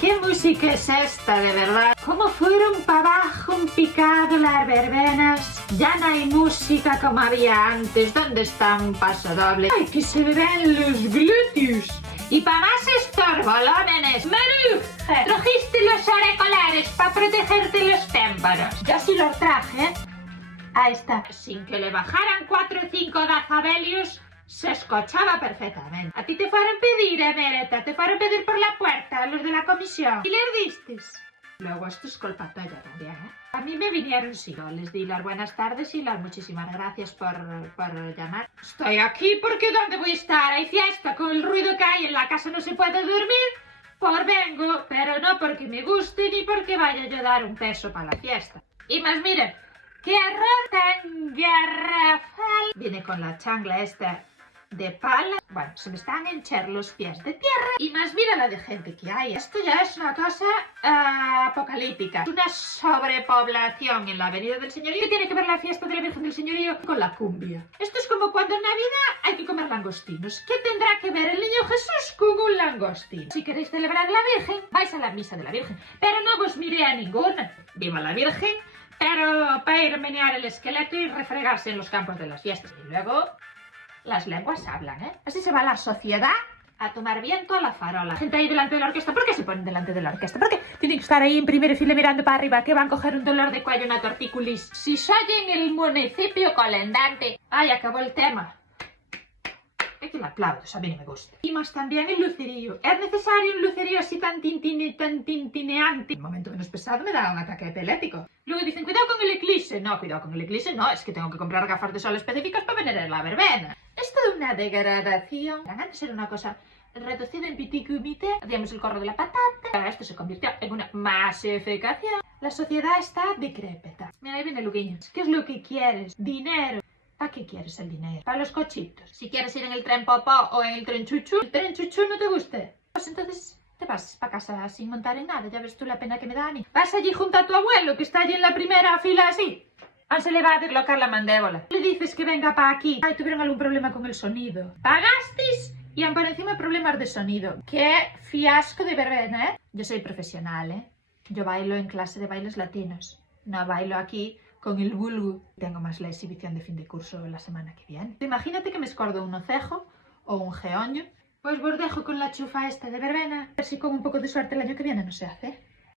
¿Qué música es esta, de verdad? ¿Cómo fueron para abajo un picado las verbenas? Ya no hay música como había antes. ¿Dónde está un paso doble? ¡Ay, que se me ven los glúteos! Y para más estos volúmenes, Maruja, ¿trajiste los auriculares para protegerte los témpanos? Yo sí los traje. Ahí está. Sin que le bajaran 4 o 5 decibelios, se escuchaba perfectamente. A ti te fueron pedir, Emerita, te fueron pedir por la puerta, los de la comisión. ¿Y les distes? Luego esto es culpa tuya también, ¿eh? A mí me vinieron, sí, les di las buenas tardes y las muchísimas gracias por llamar. Estoy aquí porque ¿dónde voy a estar? Hay fiesta, con el ruido que hay en la casa no se puede dormir. Pues vengo, pero no porque me guste ni porque vaya yo a dar un peso para la fiesta. Y más, miren, qué error tan garrafal. Viene con la changla esta de pala. Bueno, se me están a hinchar los pies de tierra. Y más mira la de gente que hay. Esto ya es una cosa apocalíptica. Una sobrepoblación en la Avenida del Señorío. ¿Qué tiene que ver la fiesta de la Virgen del Señorío con la cumbia? Esto es como cuando en Navidad hay que comer langostinos. ¿Qué tendrá que ver el niño Jesús con un langostino? Si queréis celebrar a la Virgen, vais a la misa de la Virgen. Pero no os miré a ninguna. Viva la Virgen, pero para ir a menear el esqueleto y refregarse en los campos de las fiestas. Y luego las lenguas hablan, ¿eh? Así se va la sociedad a tomar viento a la farola. La gente ahí delante de la orquesta. ¿Por qué se ponen delante de la orquesta? ¿Por qué tienen que estar ahí en primera fila mirando para arriba? ¿Qué van a coger un dolor de cuello, una tortícolis? Si soy en el municipio colindante. Ay, acabó el tema. Es que me aplaudo, a mí no me gusta. Y más también el lucerío. ¿Es necesario un lucerío así tan tintineante? En un momento menos pesado me da un ataque epiléptico. Luego dicen, cuidado con el eclipse. No, cuidado con el eclipse no, es que tengo que comprar gafas de sol específicas para venerar la verbena. Esto de una degradación. Antes era una cosa reducida en petit comité. Hacíamos el corro de la patata. Ahora esto se convirtió en una masificación. La sociedad está decrépita. Mira, ahí viene Luguiño. ¿Qué es lo que quieres? Dinero. ¿Para qué quieres el dinero? Para los cochitos. Si quieres ir en el tren popó o en el tren chuchu, ¿el tren chuchu no te guste? Pues entonces te vas para casa sin montar en nada. Ya ves tú la pena que me da a mí. Vas allí junto a tu abuelo, que está allí en la primera fila así. Se le va a deslocar la mandíbula. Le dices que venga para aquí. Ay, tuvieron algún problema con el sonido. Pagasteis y han por encima problemas de sonido. Qué fiasco de verbena, ¿eh? Yo soy profesional, ¿eh? Yo bailo en clase de bailes latinos. No bailo aquí con el vulgo. Tengo más la exhibición de fin de curso la semana que viene. Imagínate que me escordo un ocejo o un geoño. Pues bordejo con la chufa esta de verbena. A ver si con un poco de suerte el año que viene no se hace.